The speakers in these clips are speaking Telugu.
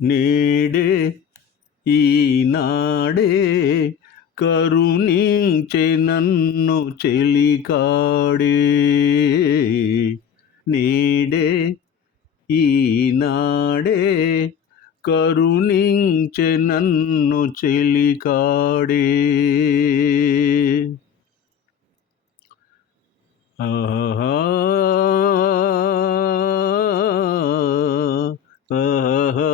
నేడే ఈనాడే కరుణించె నన్ను చెలికాడే. నేడే ఈనాడే కరుణించె నన్ను చెలికాడే. ఆహా ఆహా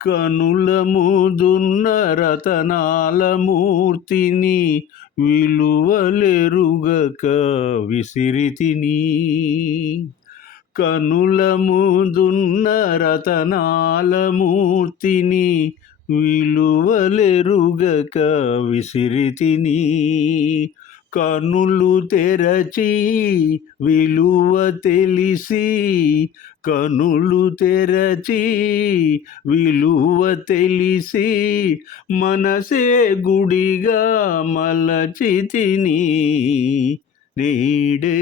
కనుల ముదున్న రతనాల మూర్తిని విలువలెరుగక విసిరితిని. కనుల ముదున్న రతనాల మూర్తిని విలువలెరుగక విసిరితిని. కనులు తెరచి విలువ తెలిసి, కనులు తెరచి విలువ తెలిసి, మనసే గుడిగా మలచితిని. నేడే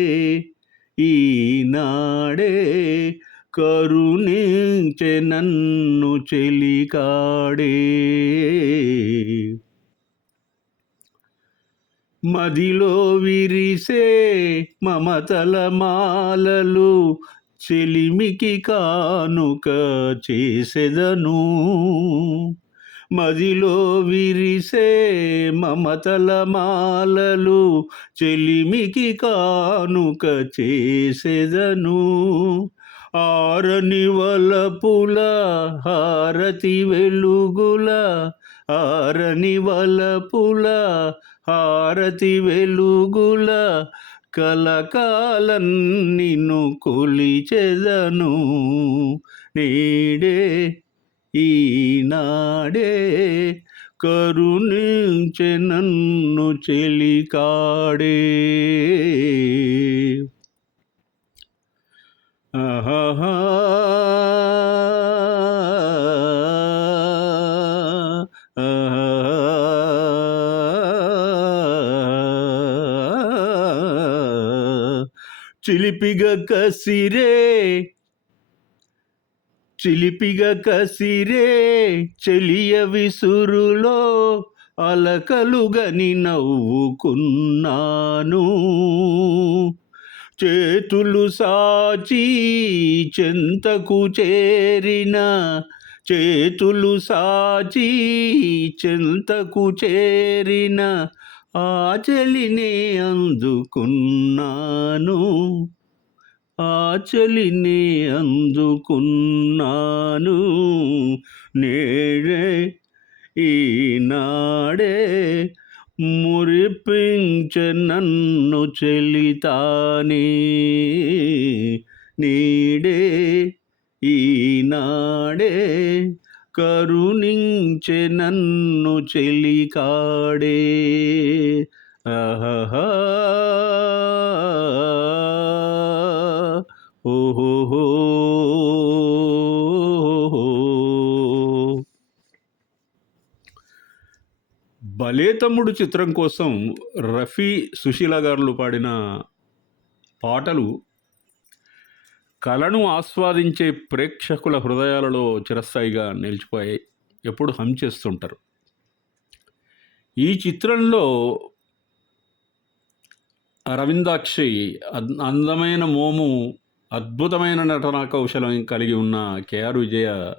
ఈనాడే కరుణించె నన్ను చెలికాడే. మదిలో విరిసే మమతల మాలలు చెలిమికి కానుక చేసెదను. మదిలో విరిసే మమతల మాలలు చెలిమికి కానుక చేసెదను. ఆరని వలపుల హారతి వెలుగుల, ఆరని వలపుల హారతి వెలుగుల కలకాలం నిన్ను కొలిచెదను. నేడే ఈనాడే కరుణించె నన్ను చెలికాడే. ఆహా చిలిపిగా కసిరే చిలిపిగా కసిరే చెలియ విసురులో అలకలుగని నవ్వుకున్నాను. చేతులు సాచి చెంతకు చేరిన, చేతులు సాచి చెంతకు చేరిన ఆ చెలినే అందుకున్నాను. ఆ చెలినే అందుకున్నాను. నేడే ఈనాడే మురిపించె నన్ను చెలితానే. నీడే ఈనాడే కరుణించె నన్ను చెలికాడే. ఆహా ఓహో భలే తమ్ముడు చిత్రం కోసం రఫీ, సుశీల గారు పాడిన పాటలు కళను ఆస్వాదించే ప్రేక్షకుల హృదయాలలో చిరస్థాయిగా నిలిచిపోయాయి. ఎప్పుడు హమ్ చేస్తుంటారు. ఈ చిత్రంలో అరవిందాక్షి అందమైన మోము, అద్భుతమైన నటనా కౌశలం కలిగి ఉన్న కేఆర్ విజయ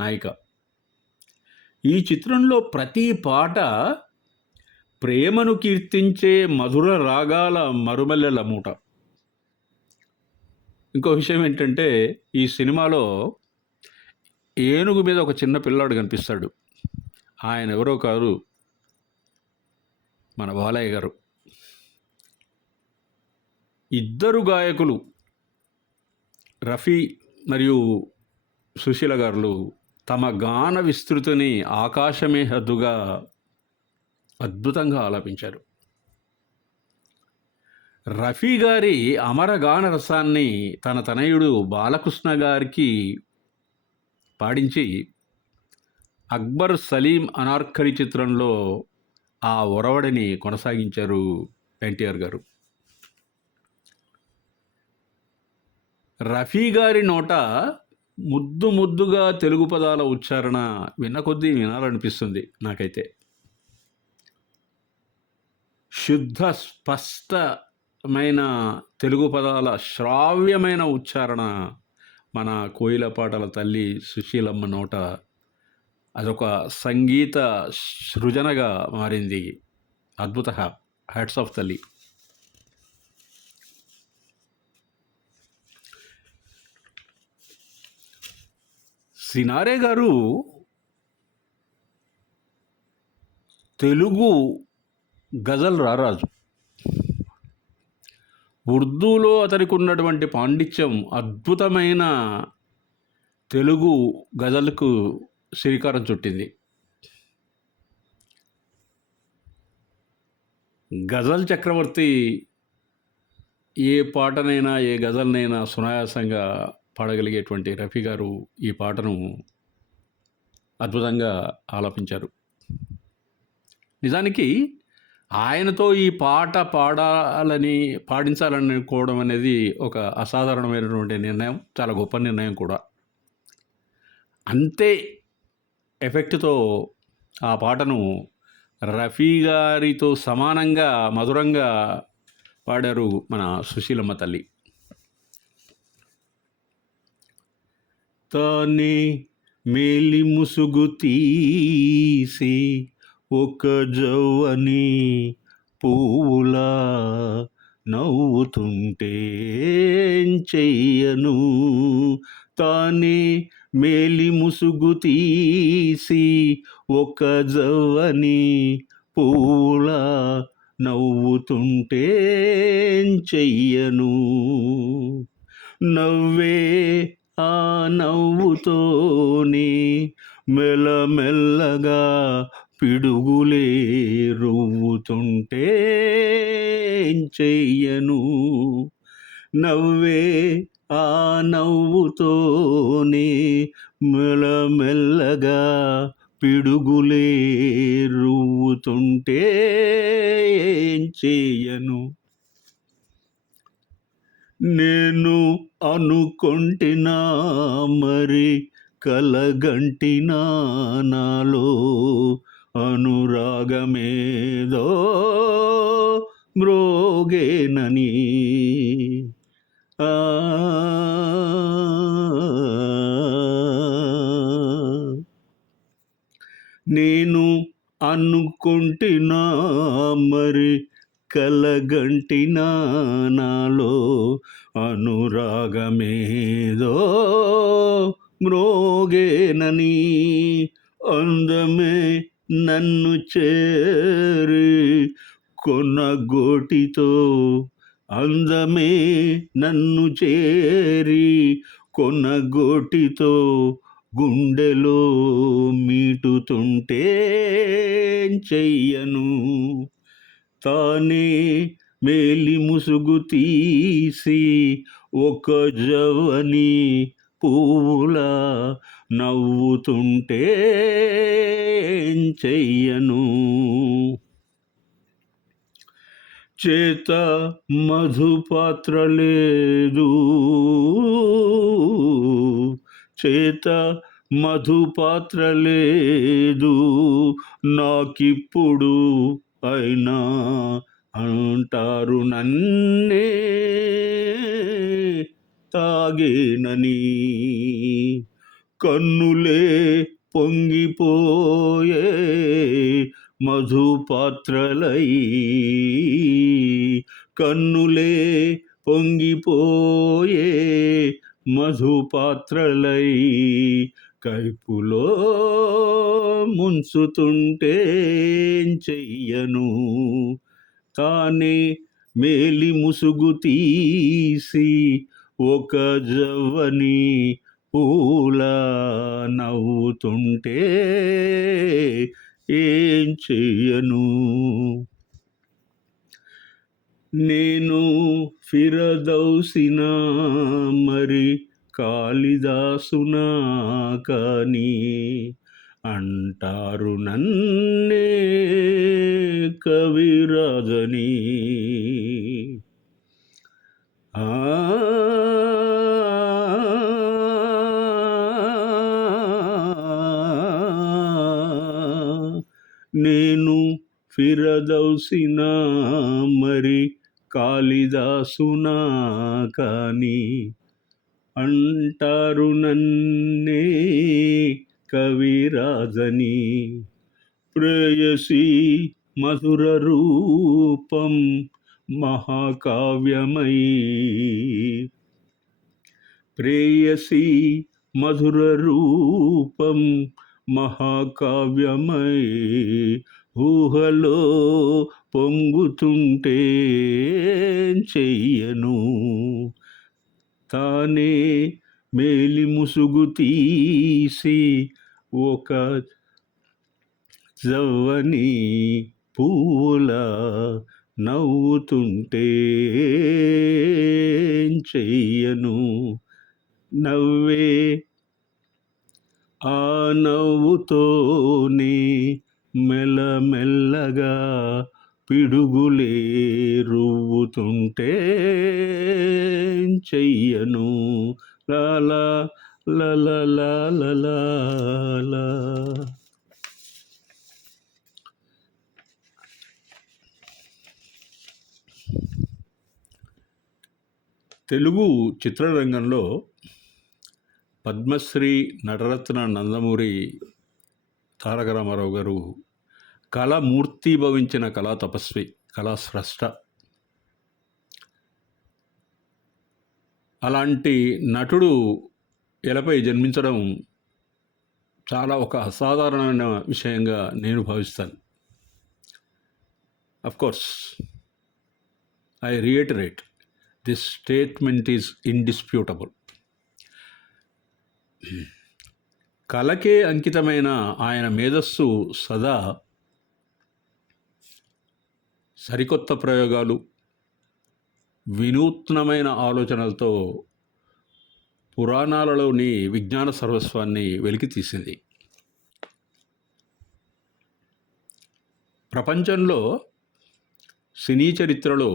నాయిక. ఈ చిత్రంలో ప్రతి పాట ప్రేమను కీర్తించే మధుర రాగాల మరుమల్లెల మూట. ఇంకో విషయం ఏంటంటే, ఈ సినిమాలో ఏనుగు మీద ఒక చిన్న పిల్లాడు కనిపిస్తాడు. ఆయన ఎవరో కాదు, మన బాలయ్య గారు. ఇద్దరు గాయకులు రఫీ మరియు సుశీల గారు తమ గాన విస్తృతిని ఆకాశమే హద్దుగా అద్భుతంగా ఆలపించారు. రఫీ గారి అమర గాన రసాన్ని తన తనయుడు బాలకృష్ణ గారికి పాడించి అక్బర్ సలీం అనార్కలి చిత్రంలో ఆ ఒరవడిని కొనసాగించారు ఎన్టీఆర్ గారు. రఫీ గారి నోట ముద్దు ముద్దుగా తెలుగు పదాల ఉచ్చారణ విన్న కొద్దీ వినాలనిపిస్తుంది నాకైతే. శుద్ధ స్పష్టమైన తెలుగు పదాల శ్రావ్యమైన ఉచ్చారణ మన కోయిల పాటల తల్లి సుశీలమ్మ నోట అదొక సంగీత సృజనగా మారింది. అద్భుత. హ్యాట్స్ ఆఫ్ తల్లి. సినారే గారు తెలుగు గజల్ రారాజు. ఉర్దూలో అతనికి ఉన్నటువంటి పాండిత్యం అద్భుతమైన తెలుగు గజల్కు శ్రీకారం చుట్టింది. గజల్ చక్రవర్తి ఏ పాటనైనా ఏ గజల్నైనా సునాయాసంగా పాడగలిగేటువంటి రఫీ గారు ఈ పాటను అద్భుతంగా ఆలపించారు. నిజానికి ఆయనతో ఈ పాట పాడించాలని అనుకోవడం అనేది ఒక అసాధారణమైనటువంటి నిర్ణయం, చాలా గొప్ప నిర్ణయం కూడా. అంతే ఎఫెక్ట్తో ఆ పాటను రఫీ గారితో సమానంగా మధురంగా పాడారు మన సుశీలమ్మ తల్లి. తానే మేలి ముసుగు తీసి ఒక జవ్వని పూలా నవ్వుతుంటే చెయ్యను. తానే మేలి ముసుగు తీసి ఒక జవ్వని పూలా నవ్వుతుంటే చెయ్యను. నవ్వే ఆ నవ్వుతోనే మెల్లమెల్లగా పిడుగులే రువ్వుతుంటే చెయ్యను. నవ్వే ఆ నవ్వుతోనే మెల్లమెల్లగా పిడుగులే రువ్వుతుంటే చెయ్యను. నేను అనుకొంటినా మరి కలగంటినా నాలో అనురాగమేదో మ్రోగేనని. నేను అనుకుంటున్నా మరి కలగంటినా నాలో అనురాగమేదో మ్రోగేనని. అందమే నన్ను చేరి కొనగోటితో, అందమే నన్ను చేరి కొనగోటితో గుండెలో మీటుతుంటే చెయ్యను. తానే మేలి ముసుగు తీసి ఒక జవ్వని పూలా నవ్వుతుంటే చెయ్యను. చేత మధుపాత్ర లేదు, చేత మధుపాత్ర లేదు నాకిప్పుడు, అయినా అంటారు నన్నే తాగేనని. కన్నులే పొంగిపోయే మధుపాత్రలై, కన్నులే పొంగిపోయే మధుపాత్రలై కైపులో ముంచుతుంటే చెయ్యను. తానే మేలి ముసుగు తీసి ఒక జవ్వని పూలా నవ్వుతుంటే ఏం చెయ్యను. నేను ఫిరదౌసినా మరి కాళిదాసునా కానీ అంటారు నన్నే కవిరాజని. ఆ నేను ఫిరదౌసినా మరి కాళిదాసునా కాని అంటారు నన్నే కవిరాజని. ప్రేయసి మధుర రూపం మహాకావ్యమై, ప్రేయసి మధుర రూపం మహాకావ్యమై ఊహలో పొంగుతుంటే చెయ్యను, తానే మేలి ముసుగు తీసి ఒక జవ్వని పూల నవ్వుతుంటే చెయ్యను, నవ్వే ఆ నవ్వుతోనే మెల్లమెల్లగా పిడుగులే రువ్వుతుంటే చెయ్యను, లాలా లలలా. తెలుగు చిత్రరంగంలో పద్మశ్రీ నటరత్న నందమూరి తారక రామారావు గారు కళ మూర్తీభవించిన కళా తపస్వి, కళా స్రష్ట. అలాంటి నటుడు ఎలపై జన్మించడం చాలా ఒక అసాధారణమైన విషయంగా నేను భావిస్తాను. Of course I reiterate, this statement is indisputable. కళకే అంకితమైన ఆయన మేధస్సు సదా సరికొత్త ప్రయోగాలు, వినూత్నమైన ఆలోచనలతో పురాణాలలోని విజ్ఞాన సర్వస్వాన్ని వెలికి తీసింది. ప్రపంచంలో సినీ చరిత్రలో